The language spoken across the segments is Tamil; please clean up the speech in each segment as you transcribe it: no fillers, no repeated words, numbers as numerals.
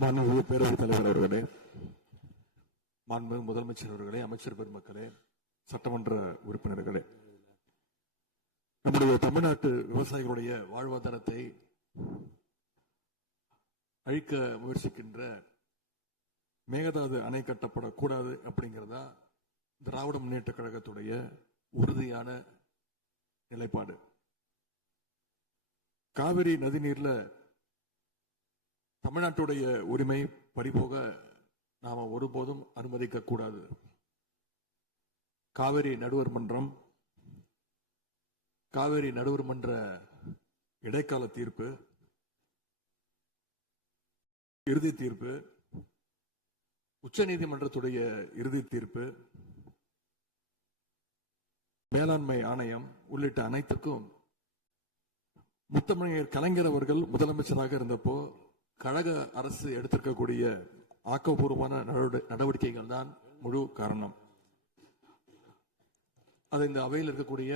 மாண்புமிகு பேரவைத் தலைவர் அவர்களே, மாண்புமிகு முதலமைச்சர் அவர்களே, அமைச்சர் பெருமக்களே, சட்டமன்ற உறுப்பினர்களே, நம்முடைய தமிழ்நாட்டு விவசாயிகளுடைய வாழ்வாதாரத்தை அழிக்க முயற்சிக்கின்ற மேகதாது அணை கட்டப்படக்கூடாது அப்படிங்கிறதா திராவிட முன்னேற்ற கழகத்துடைய உறுதியான நிலைப்பாடு. காவிரி நதிநீர்ல தமிழ்நாட்டுடைய உரிமை பறிபோக நாம ஒருபோதும் அனுமதிக்க கூடாது. காவிரி நடுவர் மன்றம், காவிரி நடுவர் மன்ற இடைக்கால தீர்ப்பு, இறுதி தீர்ப்பு, உச்சநீதிமன்றத்துடைய இறுதி தீர்ப்பு, மேலாண்மை ஆணையம் உள்ளிட்ட அனைத்துக்கும் முத்தமிழர் கலைஞர் அவர்கள் முதலமைச்சராக இருந்தப்போ கழக அரசு எடுத்திருக்கக்கூடிய ஆக்கப்பூர்வமான நடவடிக்கைகள் தான் முழு காரணம். அதை இந்த அவையில் இருக்கக்கூடிய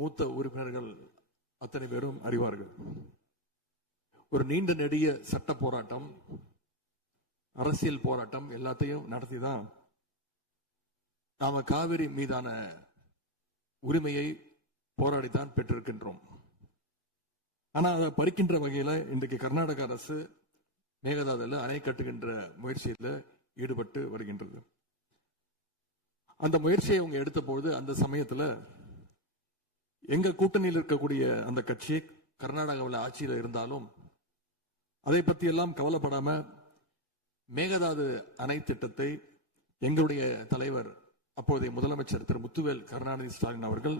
மூத்த உறுப்பினர்கள் அத்தனை பேரும் அறிவார்கள். ஒரு நீண்ட நெடிய சட்ட போராட்டம், அரசியல் போராட்டம் எல்லாத்தையும் நடத்திதான் நாம காவிரி மீதான உரிமையை போராடித்தான் பெற்றிருக்கின்றோம். ஆனா அதை பறிக்கின்ற வகையில இன்றைக்கு கர்நாடக அரசு மேகதாதுல அணை கட்டுகின்ற முயற்சியில் ஈடுபட்டு வருகின்றது. அந்த முயற்சியை அவங்க எடுத்த பொழுது அந்த சமயத்துல எங்க கூட்டணியில் இருக்கக்கூடிய அந்த கட்சி கர்நாடகாவில் ஆட்சியில் இருந்தாலும் அதை பத்தி எல்லாம் கவலைப்படாம மேகதாது அணை திட்டத்தை எங்களுடைய தலைவர் அப்போதைய முதலமைச்சர் திரு முத்துவேல் கருணாநிதி ஸ்டாலின் அவர்கள்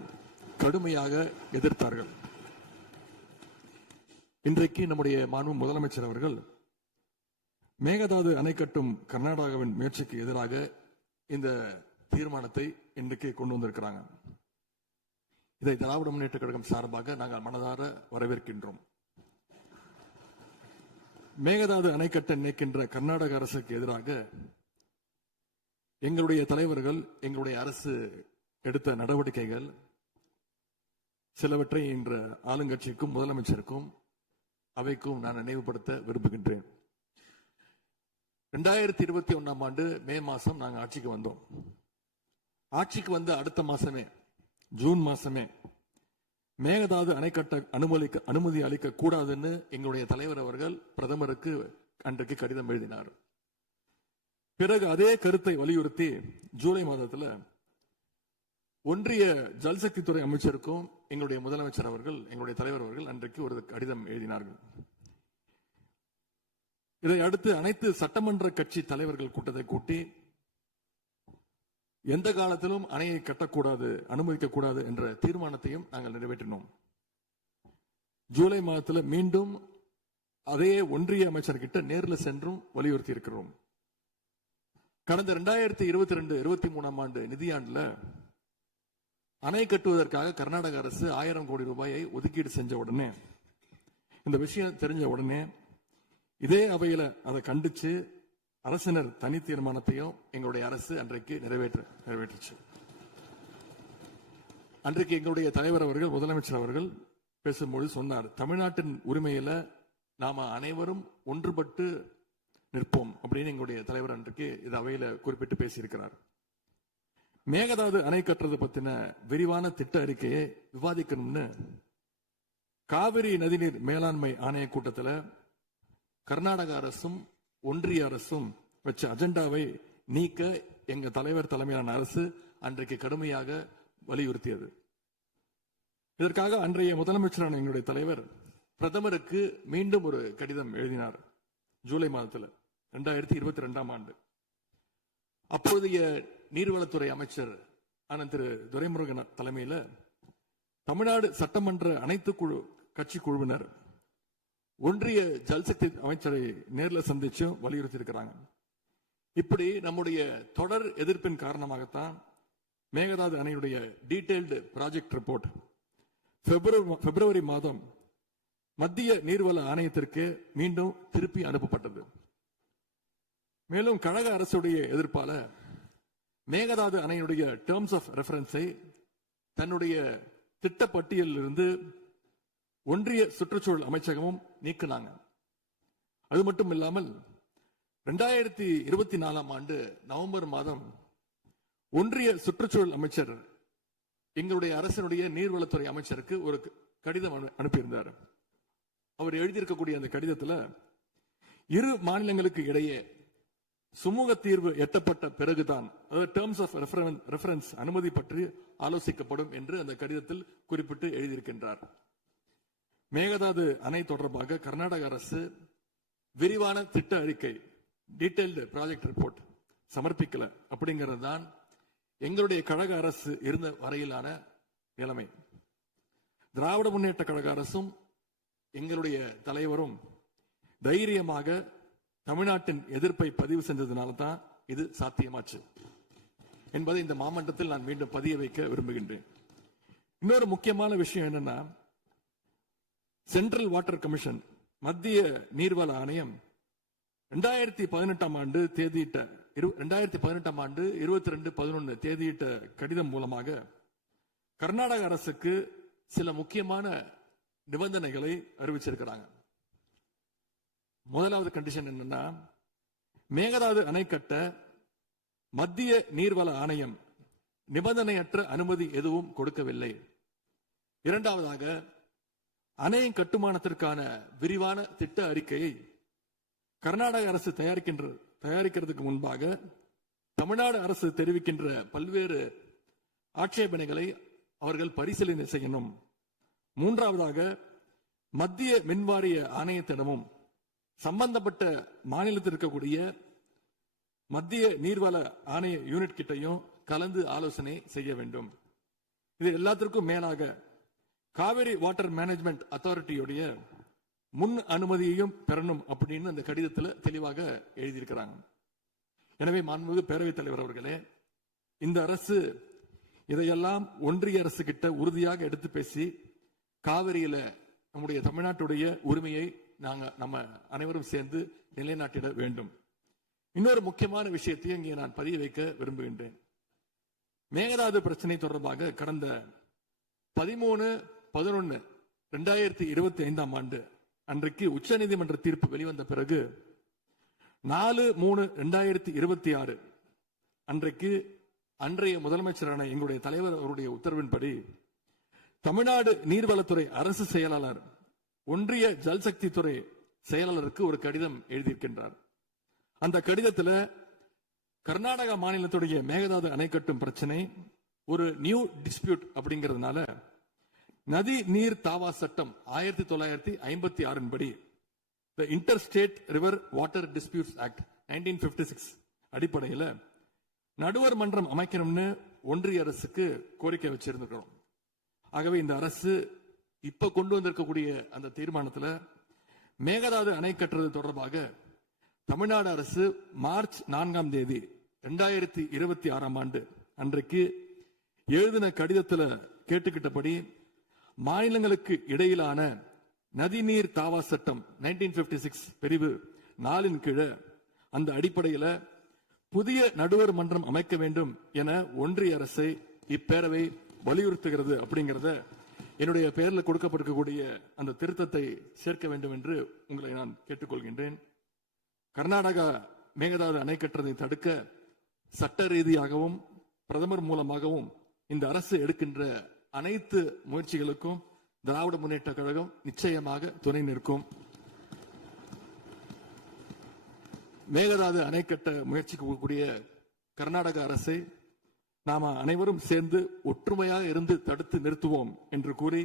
கடுமையாக எதிர்த்தார்கள். இன்றைக்கு நம்முடைய மாண்பு முதலமைச்சர் அவர்கள் மேகதாது அணை கட்டும் கர்நாடகாவின் முயற்சிக்கு எதிராக இந்த தீர்மானத்தை இன்றைக்கு கொண்டு வந்திருக்கிறாங்க. இதை திராவிட முன்னேற்ற கழகம் சார்பாக நாங்கள் மனதார வரவேற்கின்றோம். மேகதாது அணை கட்ட நினைக்கின்ற கர்நாடக அரசுக்கு எதிராக எங்களுடைய தலைவர்கள், எங்களுடைய அரசு எடுத்த நடவடிக்கைகள் சிலவற்றை இன்று ஆளுங்கட்சிக்கும் முதலமைச்சருக்கும் அவைக்கும் நான் நினைவுபடுத்த விரும்புகின்றேன். 2021 ஆண்டு மே மாசம் நாங்கள் ஆட்சிக்கு வந்தோம். ஆட்சிக்கு வந்து அடுத்த மாசமே, ஜூன் மாசமே மேகதாது அணை கட்ட அனுமதி அளிக்க கூடாதுன்னு எங்களுடைய தலைவர் அவர்கள் பிரதமருக்கு அன்றைக்கு கடிதம் எழுதினார். பிறகு அதே கருத்தை வலியுறுத்தி ஜூலை மாதத்தில் ஒன்றிய ஜல்சக்தித்துறை அமைச்சருக்கும் எங்களுடைய முதலமைச்சர் அவர்கள், எங்களுடைய தலைவர் அவர்கள் அன்றைக்கு ஒரு கடிதம் எழுதினார்கள். இதை அடுத்து அனைத்து சட்டமன்ற கட்சி தலைவர்கள் கூட்டத்தை கூட்டி எந்த காலத்திலும் அணையை கட்டக்கூடாது, அனுமதிக்க கூடாது என்ற தீர்மானத்தையும் நாங்கள் நிறைவேற்றினோம். ஜூலை மாதத்தில் மீண்டும் அதே ஒன்றிய அமைச்சர்கிட்ட நேரில் சென்றும் வலியுறுத்தி இருக்கிறோம். கடந்த 2022-23 ஆண்டு நிதியாண்டுல அணை கட்டுவதற்காக கர்நாடக அரசு 1000 கோடி ரூபாயை ஒதுக்கீடு செஞ்ச உடனே, இந்த விஷயம் தெரிஞ்ச உடனே இதே அவையில அதை கண்டிச்சு அரசினர் தனி தீர்மானத்தையும் எங்களுடைய அரசு அன்றைக்கு நிறைவேற்றுச்சு. அன்றைக்கு எங்களுடைய தலைவர் அவர்கள், முதலமைச்சர் அவர்கள் பேசும்போது சொன்னார், தமிழ்நாட்டின் உரிமையில நாம அனைவரும் ஒன்றுபட்டு நிற்போம் அப்படின்னு எங்களுடைய தலைவர் அன்றைக்கு இது அவையில குறிப்பிட்டு பேசியிருக்கிறார். மேகதாது அணை கட்டுறது பத்தின விரிவான திட்ட அறிக்கையை விவாதிக்கணும்னு காவிரி நதிநீர் மேலாண்மை ஆணைய கூட்டத்தில் கர்நாடக அரசும் ஒன்றிய அரசும் வச்ச அஜெண்டாவை நீக்க எங்க தலைவர் தலைமையிலான அரசு அன்றைக்கு கடுமையாக வலியுறுத்தியது. இதற்காக அன்றைய முதலமைச்சரான எங்களுடைய தலைவர் பிரதமருக்கு மீண்டும் ஒரு கடிதம் எழுதினார் ஜூலை மாதத்தில் 2022 ஆண்டு. அப்போதைய நீர்வளத்துறை அமைச்சர் திரு துரைமுருகன் தலைமையில் தமிழ்நாடு சட்டமன்ற அனைத்து கட்சி குழுவினர் ஒன்றிய ஜல்சக்தி அமைச்சரை நேரில் சந்திச்சு வலியுறுத்தி இருக்கிறாங்க. இப்படி நம்முடைய தொடர் எதிர்ப்பின் காரணமாகத்தான் மேகதாது அணையுடைய டீடைல்டு ப்ராஜெக்ட் ரிப்போர்ட் பிப்ரவரி மாதம் மத்திய நீர்வள ஆணையத்திற்கு மீண்டும் திருப்பி அனுப்பப்பட்டது. மேலும் கழக அரசுடைய எதிர்ப்பால மேகதாது அணையுடைய டேர்ம்ஸ் ஆஃப் ரெஃபரன்ஸை தன்னுடைய திட்டப்பட்டியலில் இருந்து ஒன்றிய சுற்றுச்சூழல் அமைச்சகமும் நீக்கினாங்க. அது மட்டும் இல்லாமல் 2024 நவம்பர் மாதம் ஒன்றிய சுற்றுச்சூழல் அமைச்சர் எங்களுடைய அரசினுடைய நீர்வளத்துறை அமைச்சருக்கு ஒரு கடிதம் அனுப்பியிருந்தார். அவர் எழுதியிருக்கக்கூடிய அந்த கடிதத்தில் இரு மாநிலங்களுக்கு இடையே சுமூக தீர்வு எட்டப்பட்ட பிறகுதான், அதாவது டேர்ம்ஸ் ஆஃப் ரெஃபரன்ஸ் அனுமதி பற்றி ஆலோசிக்கப்படும் என்று அந்த கடிதத்தில் குறிப்பிட்டு எழுதியிருக்கின்றார். மேகதாது அணை தொடர்பாக கர்நாடக அரசு விரிவான திட்ட அறிக்கை, டீடைல்டு ப்ராஜெக்ட் ரிப்போர்ட் சமர்ப்பிக்கல அப்படிங்கிறது தான் எங்களுடைய கழக அரசு இருந்த வரையிலான நிலைமை. திராவிட முன்னேற்ற கழக அரசும் எங்களுடைய தலைவரும் தைரியமாக தமிழ்நாட்டின் எதிர்ப்பை பதிவு செஞ்சதுனால தான் இது சாத்தியமாச்சு என்பதை இந்த மாமன்றத்தில் நான் மீண்டும் பதிய வைக்க விரும்புகின்றேன். இன்னொரு முக்கியமான விஷயம் என்னன்னா, சென்ட்ரல் வாட்டர் கமிஷன், மத்திய நீர்வள ஆணையம் 2018 ஆண்டு தேதியிட்ட 2018 ஆண்டு 22/11 தேதியிட்ட கடிதம் மூலமாக கர்நாடக அரசுக்கு சில முக்கியமான நிபந்தனைகளை அறிவிச்சிருக்கிறாங்க. முதலாவது கண்டிஷன் என்னன்னா, மேகதாது அணை கட்ட மத்திய நீர்வள ஆணையம் நிபந்தனையற்ற அனுமதி எதுவும் கொடுக்கவில்லை. இரண்டாவதாக, அணையின் கட்டுமானத்திற்கான விரிவான திட்ட அறிக்கையை கர்நாடக அரசு தயாரிக்கிறதுக்கு முன்பாக தமிழ்நாடு அரசு தெரிவிக்கின்ற பல்வேறு ஆட்சேபனைகளை அவர்கள் பரிசீலனை செய்யணும். மூன்றாவதாக, மத்திய மின்வாரிய ஆணையத்திடமும் சம்பந்தப்பட்ட மாநிலத்தில் இருக்கக்கூடிய மத்திய நீர்வள ஆணைய யூனிட் கிட்டையும் கலந்து ஆலோசனை செய்ய வேண்டும். இது எல்லாத்திற்கும் மேலாக காவிரி வாட்டர் மேனேஜ்மெண்ட் அத்தாரிட்டியுடைய முன் அனுமதியையும் பெறணும் அப்படின்னு அந்த கடிதத்தில் தெளிவாக எழுதியிருக்கிறாங்க. எனவே மாண்புமிகு பேரவைத் தலைவர் அவர்களே, இந்த அரசு இதையெல்லாம் ஒன்றிய அரசு கிட்ட உறுதியாக எடுத்து பேசி காவிரியில நம்முடைய தமிழ்நாட்டுடைய உரிமையை நம்ம அனைவரும் சேர்ந்து நிலைநாட்டிட வேண்டும். இன்னொரு முக்கியமான விஷயத்தையும் இங்கே நான் பதிய வைக்க விரும்புகின்றேன். மேகதாது பிரச்சனை தொடர்பாக கடந்த 13/11/2025 ஆண்டு அன்றைக்கு உச்சநீதிமன்ற தீர்ப்பு வெளிவந்த பிறகு 4/3/2026 அன்றைக்கு அன்றைய முதலமைச்சரான எங்களுடைய தலைவர் அவருடைய உத்தரவின்படி தமிழ்நாடு நீர்வளத்துறை அரசு செயலாளர் ஒன்றிய ஜல்சக்தி துறை செயலாளருக்கு ஒரு கடிதம் எழுதியிருக்கின்றார். அந்த கடிதத்தில் கர்நாடக மாநிலத்துடைய மேகதாது அணை கட்டும் பிரச்சனை ஒரு நியூ டிஸ்பியூட் அப்படிங்கிறதுனால நதி நீர் தாவா சட்டம் 1956 படி The Interstate River Water Disputes Act 1956 அடிப்படையில் நடுவர் மன்றம் அமைக்கணும்னு ஒன்றிய அரசுக்கு கோரிக்கை வச்சிருக்கிறோம். ஆகவே இந்த அரசு இப்ப கொண்டு வந்திருக்கக்கூடிய அந்த தீர்மானத்தில் மேகதாது அணை கட்டுறது தொடர்பாக தமிழ்நாடு அரசு மார்ச் 4 2026 ஆண்டு அன்றைக்கு எழுதின கடிதத்தில் கேட்டுக்கிட்டபடி மாநிலங்களுக்கு இடையிலான நதிநீர் தாவா சட்டம் 1956 பிரிவு 4 கீழே அந்த அடிப்படையில் புதிய நடுவர் மன்றம் அமைக்க வேண்டும் என ஒன்றிய அரசை இப்பேரவை வலியுறுத்துகிறது. அப்படிங்கிறத என்னுடைய பெயரில் கொடுக்கப்பட்டிருக்கக்கூடிய அந்த திருத்தத்தை சேர்க்க வேண்டும் என்று உங்களை நான் கேட்டுக்கொள்கின்றேன். கர்நாடகா மேகதாது அணை கட்டுறதை தடுக்க சட்ட ரீதியாகவும் பிரதமர் மூலமாகவும் இந்த அரசு எடுக்கின்ற அனைத்து முயற்சிகளுக்கும் திராவிட முன்னேற்ற கழகம் நிச்சயமாக துணை நிற்கும். மேகதாது அணை கட்ட முயற்சிக்கக்கூடிய கர்நாடக அரசை நாம அனைவரும் சேர்ந்து ஒற்றுமையாக இருந்து தடுத்து நிறுத்துவோம் என்று கூறி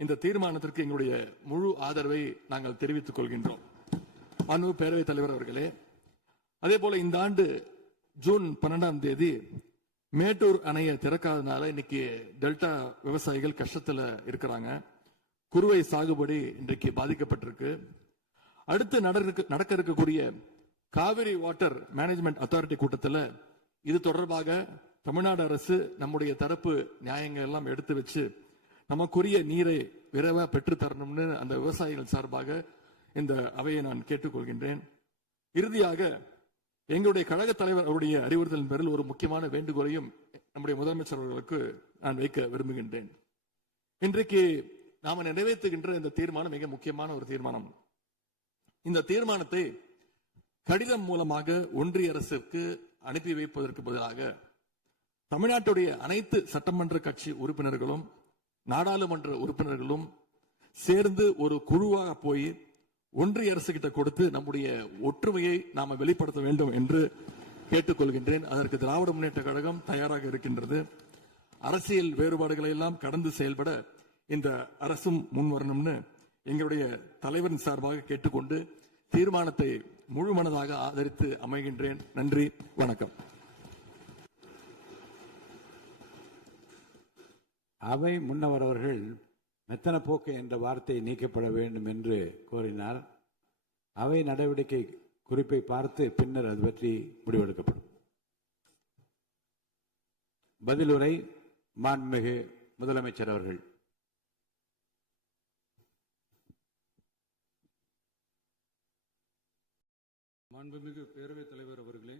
இந்த தீர்மானத்திற்கு எங்களுடைய முழு ஆதரவை நாங்கள் தெரிவித்துக் கொள்கின்றோம். அன்பு பேரவைத் தலைவர் அவர்களே, அதே போல இந்த ஆண்டு ஜூன் 12 மேட்டூர் அணையை திறக்காதனால இன்னைக்கு டெல்டா விவசாயிகள் கஷ்டத்துல இருக்கிறாங்க. குறுவை சாகுபடி இன்றைக்கு பாதிக்கப்பட்டிருக்கு. அடுத்து நடக்க இருக்கக்கூடிய காவிரி வாட்டர் மேனேஜ்மெண்ட் அத்தாரிட்டி கூட்டத்தில் இது தொடர்பாக தமிழ்நாடு அரசு நம்முடைய தரப்பு நியாயங்கள் எல்லாம் எடுத்து வச்சு நமக்குரிய நீரை விரைவாக பெற்று தரணும்னு அந்த விவசாயிகள் சார்பாக இந்த அவையை நான் கேட்டுக்கொள்கின்றேன். இறுதியாக எங்களுடைய கழக தலைவர் அவருடைய அறிவுறுத்தலின் பேரில் ஒரு முக்கியமான வேண்டுகோளையும் நம்முடைய முதலமைச்சர் அவர்களுக்கு நான் வைக்க விரும்புகின்றேன். இன்றைக்கு நாம நிறைவேற்றுகின்ற இந்த தீர்மானம் மிக முக்கியமான ஒரு தீர்மானம். இந்த தீர்மானத்தை கடிதம் மூலமாக ஒன்றிய அரசிற்கு அனுப்பி வைப்பதற்கு பதிலாக தமிழ்நாட்டுடைய அனைத்து சட்டமன்ற கட்சி உறுப்பினர்களும் நாடாளுமன்ற உறுப்பினர்களும் சேர்ந்து ஒரு குழுவாக போய் ஒன்றிய அரசு கிட்ட கொடுத்து நம்முடைய ஒற்றுமையை நாம வெளிப்படுத்த வேண்டும் என்று கேட்டுக்கொள்கின்றேன். அதற்கு திராவிட முன்னேற்ற கழகம் தயாராக இருக்கின்றது. அரசியல் வேறுபாடுகளை எல்லாம் கடந்து செயல்பட இந்த அரசும் முன்வரணும்னு எங்களுடைய தலைவரின் சார்பாக கேட்டுக்கொண்டு தீர்மானத்தை முழுமனதாக ஆதரித்து அமைகின்றேன். நன்றி, வணக்கம். அவை முன்னவர் அவர்கள் மெத்தன போக்கு என்ற வார்த்தை நீக்கப்பட வேண்டும் என்று கோரினார். அவை நடவடிக்கை குறிப்பை பார்த்து பின்னர் அது பற்றி முடிவெடுக்கப்படும். பதிலுரை மாண்புமிகு முதலமைச்சர் அவர்கள். மாண்புமிகு பேரவைத் தலைவர் அவர்களே,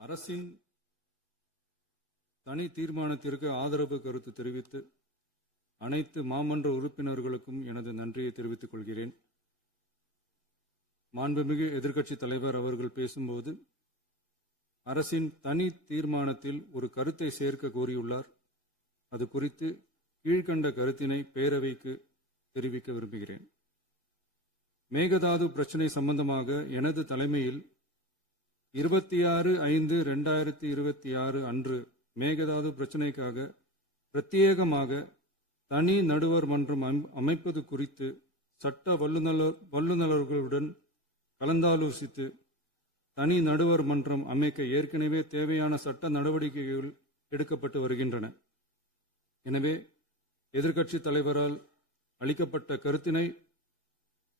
அரசின் தனி தீர்மானத்திற்கு ஆதரவு கருத்து தெரிவித்து அனைத்து மாமன்ற உறுப்பினர்களுக்கும் எனது நன்றியை தெரிவித்துக் கொள்கிறேன். மாண்புமிகு எதிர்க்கட்சித் தலைவர் அவர்கள் பேசும்போது அரசின் தனி தீர்மானத்தில் ஒரு கருத்தை சேர்க்க கோரியுள்ளார். அது குறித்து கீழ்கண்ட கருத்தினை பேரவைக்கு தெரிவிக்க விரும்புகிறேன். மேகதாது பிரச்சினை சம்பந்தமாக எனது தலைமையில் 26/5/2026 அன்று மேகதாது பிரச்சினைக்காக பிரத்யேகமாக தனி நடுவர் மன்றம் அமைப்பது குறித்து சட்ட வல்லுநர்களுடன் கலந்தாலோசித்து தனி நடுவர் மன்றம் அமைக்க ஏற்கனவே தேவையான சட்ட நடவடிக்கைகள் எடுக்கப்பட்டு வருகின்றன. எனவே எதிர்க்கட்சி தலைவரால் அளிக்கப்பட்ட கருத்தினை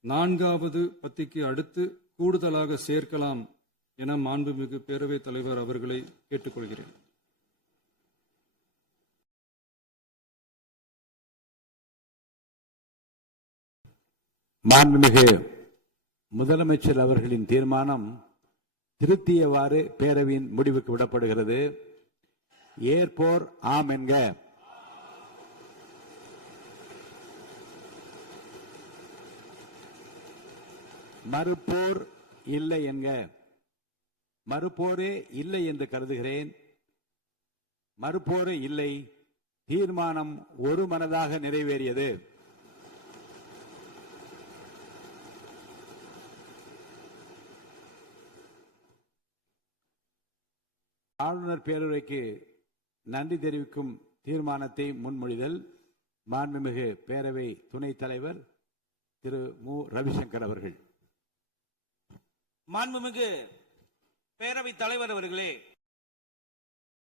4வது பத்திக்கு அடுத்து கூடுதலாக சேர்க்கலாம் என மாண்புமிகு பேரவைத் தலைவர் அவர்களை கேட்டுக்கொள்கிறேன். மாண்புமிகு முதலமைச்சர் அவர்களின் தீர்மானம் திருத்தியவாறு பேரவையின் முடிவுக்கு விடப்படுகிறது. ஏற்போர் ஆம் என்க. மறுப்போர் இல்லை என்க. மறுப்போரே இல்லை என்று கருதுகிறேன். மறுப்போரே இல்லை. தீர்மானம் ஒருமனதாக நிறைவேறியது. ஆளுநர் பேரவைக்கு நன்றி தெரிவிக்கும் தீர்மானத்தை முன்மொழிதல். மாண்புமிகு பேரவை துணைத் தலைவர் திரு மு. ரவிசங்கர் அவர்கள். மாண்புமிகு பேரவைத் தலைவர் அவர்களே,